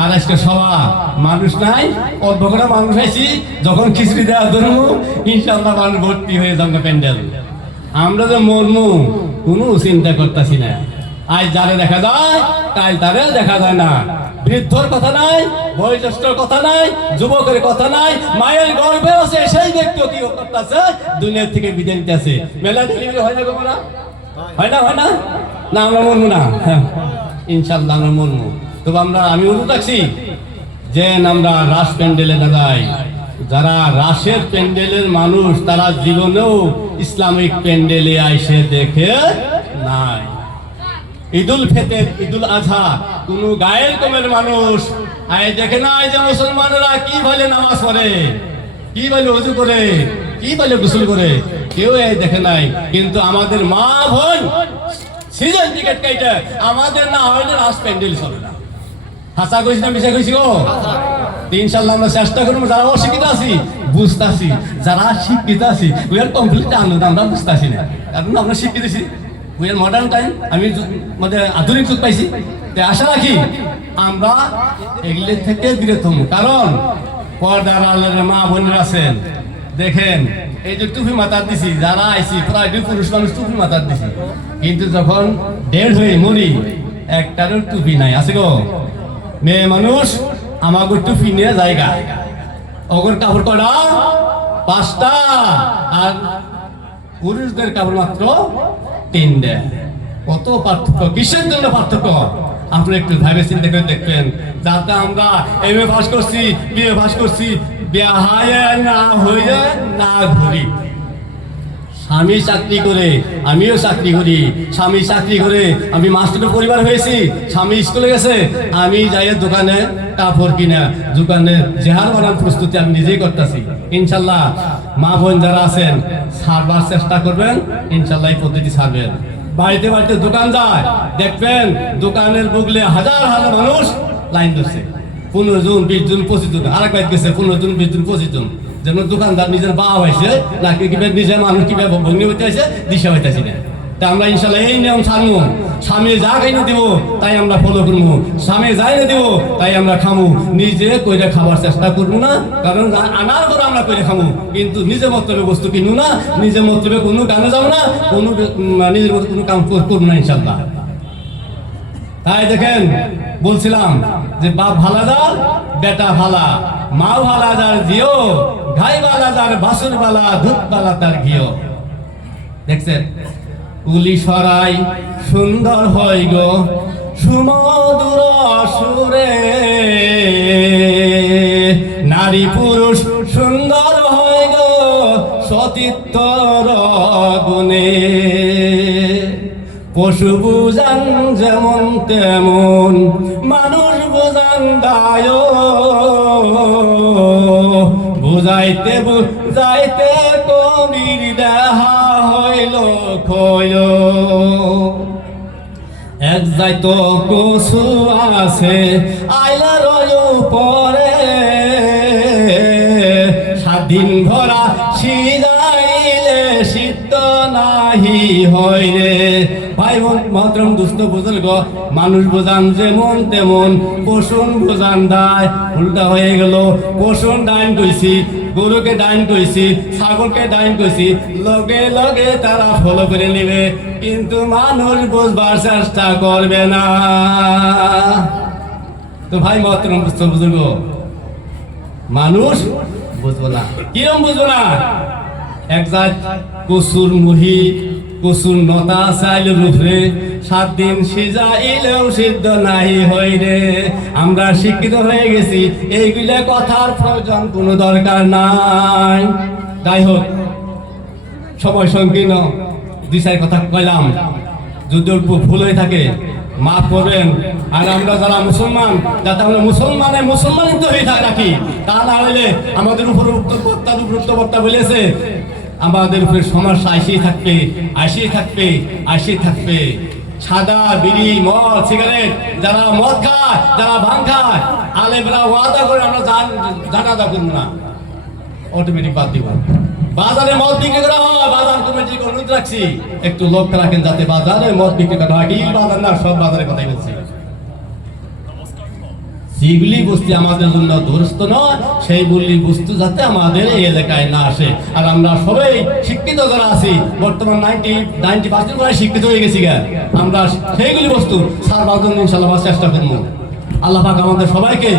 আর আজকে সভা মানুষ নাই, অল্প করে মানুষ আইছি, যখন খিচড়ি দেওয়া ধরবো ইনশাল্লাহ মানুষ ভর্তি হয়ে যাবে প্যান্ডেল। আমরা যে মরমু কোনো চিন্তা করতেছি না। আজ যারে দেখা যায় কাল তারে দেখা যায় না। বৃদ্ধর কথা নাই, বয়োজ্যেষ্ঠর কথা নাই, যুবকের কথা নাই, মায়ের গর্ভে আছে সেই ব্যক্তি কি করতেছে, দুনিয়া থেকে বিদায় নিতেছে। মেলা ডেলিভারি হয় না গো, হয় না? হয় না? না আমরা মরমু না, ইনশাল্লাহ আমরা মরমু। তবে আমি অনুরোধ রাখছি যে আমরা রাস প্যান্ডেলে না যাই। যারা রাসের প্যান্ডেলের মানুষ তারা জীবনেও ইসলামিক প্যান্ডেলে আইসে দেখে নাই। ঈদুল ফিতর, ঈদুল আজহা কোন গায়ের কমের মানুষ আয় দেখে নাই যে মুসলমানরা কি বলে নামাজ পড়ে, কি বলে ওযু করে, কি বলে গোসল করে, কেউ এই দেখে নাই। কিন্তু আমাদের মা বোন সিজন টিকেট কাইটা আমাদের না হইলে রাস প্যান্ডেল চলে না। হাসা কইছি না মিশা কইছি গো? ইনশাআল্লাহ আমরা চেষ্টা করব, যারা অশিক্ষিত আছি বুঝতাছি, যারা শিক্ষিত আছি উই আর কমপ্লিট আনন্দ আমরা বুঝতাছি না, কারণ আমরা শিক্ষিত আছি, উই আর মডার্ন টাইম, আমি মানে আধুনিক যুগ পাইছি। তাই আশা রাখি আমরা এগুলো থেকে বিরত হব। কারণ পর্দার আড়ালের মা বোনেরা আছেন, দেখেন এই যে টুপি মাথার দিছি, যারা আইছি প্রায় 2 পুরুষ মানুষ টুপি মাথার দিছি, কিন্তু যখন ডেড হয়ে মরি একটারও টুপি নাই। আছে গো? মেয়ে মানুষ আমাকে টুপি নিয়ে জায়গা, ওগর কাপড় কটা 5টা, আর পুরুষদের কাপড় মাত্র 3টা। কত পার্থক্য, কিসের জন্য পার্থক্য আপনি একটু ভাবে চিন্তা করে দেখবেন। যাতে আমরা এমএ পাস করছি, বিএ পাস করছি, বিয়ে না হয়ে না ঘুরি। স্বামী চাকরি করে আমিও চাকরি করি, স্বামী চাকরি করে আমি মাস্টারের পরিবার হয়েছি, স্বামী স্কুলে গেছে, আমি যাই দোকানে কাপড় কিনা, দোকানে জেহার বানার প্রস্তুতি আমি নিজেই করতেছি। ইনশাল্লাহ মা বোন যারা আছেন ছাড়বার চেষ্টা করবেন, ইনশাল্লাহ এই পদ্ধতি ছাড়বেন। বাড়িতে বাড়িতে দোকান যায়, দেখবেন দোকানের বুকলে হাজার হাজার মানুষ লাইন ধরছে, 15 জন 20 জন 25 জন, আর এক গেছে 15 জন 20 জন 25 জন। যেমন দোকানদার নিজের বাপ হয়েছে নাকি কিভাবে নিজের মানুষ কিভাবে ভগ্নি হইতে আছে দিশা হইতেছি না। তা আমরা ইনশাল্লাহ এই নিয়ম ছাড়বো। স্বামী যা খাইনে দিব তাই আমরা ফলো করবো, স্বামী যাই না দিব তাই আমরা খামু, নিজে কইরে খাবার চেষ্টা করবো না। কারণ আনার পর আমরা কইরে খামু, কিন্তু নিজের মতলবে বস্তু কিনবো না, নিজের মতলবে কোনো গানে যাবো না, কোনো নিজের মতো কোনো কাম করবো না ইনশাল্লাহ। তাই দেখেন বলছিলাম যে বাপ ভালা যার বেটা ভালা, মা ভালা যার জিও, গাই বালা যার বাসুর বালা, দুধ বালা তার ঘিও। দেখছেন কুলি সরাই সুন্দর হয় গো সুমধুর সুরে, নারী পুরুষ সুন্দর হয় গো সতীত্বর গুণে। পশু বুঝান যেমন তেমন মানুষ বুঝান দায়, বুঝাইতে বুঝাইতে কবির দেহা হইল ক্ষয়। এক যাইত কচু আছে আইলার পরে, 7 দিন ভরা সিজাইলে সিদ্ধ নাহি হয় রে। ভাই বোন মহতরম দুস্থ বুজুর্গ, মানুষ বোঝান যেমন তেমন, পশুন বোঝান দায়। উল্টা হয়ে গেল, পশুন ডাইন কইছি, গরুকে ডাইন কইছি, ছাগলকে ডাইন কইছি, লগে লগে তারা ফলো করে নেবে, কিন্তু মানুষ বুঝবার চেষ্টা করবে না। তো ভাই মহতরম দুস্থ বুজুর্গ, মানুষ বুঝবো না। কিরম বুঝবো না? এক জাত কচুর মুহি, কচুর নতা চাইলের উপরে, 7 দিন সিজাইলেও সিদ্ধ নাই হয় রে। আমরা শিক্ষিত হয়ে গেছি, এইগুলা কথার প্রয়োজন কোনো দরকার নাই। যাই হোক, সময় সংকীর্ণ, 2-4 কথা কইলাম, যদি ভুল হয়ে থাকে মাফ করবেন। আর আমরা যারা মুসলমান, যাতে আমরা মুসলমানিত হয়ে থাকি, তা না হইলে আমাদের উপর উত্তরবর্তা বলেছে আমাদের উপরে সমস্যা আসেই থাকবে, আসেই থাকবে, আসেই থাকবে। সাদা বিড়ি মদ সিগারেট যারা মদ খায়, যারা ভাঙ খায়, আলেমরা ওয়াদা করে আমরা জানাজা করবো না, অটোমেটিক বাদ দিব। বাজারে মদ বিক্রি করা হয়, বাজার কমিটিকে অনুরোধ রাখছি একটু লক্ষ্য রাখেন যাতে বাজারে মদ বিক্রি করা হয়। এই বাজার না, সব বাজারের কথাই বলছি। যেগুলি বস্তু আমাদের জন্য দুরস্ত নয় সেইগুলি বস্তু যাতে আমাদের এই এলাকায় না আসে। আর আমরা সবাই শিক্ষিত যারা আছি বর্তমান 90% করে শিক্ষিত হয়ে গেছি গা, আমরা সেইগুলি বস্তু সারবার জন্য ইনশাআল্লাহ চেষ্টা করবো। আল্লাহ পাক আমাদের সবাইকে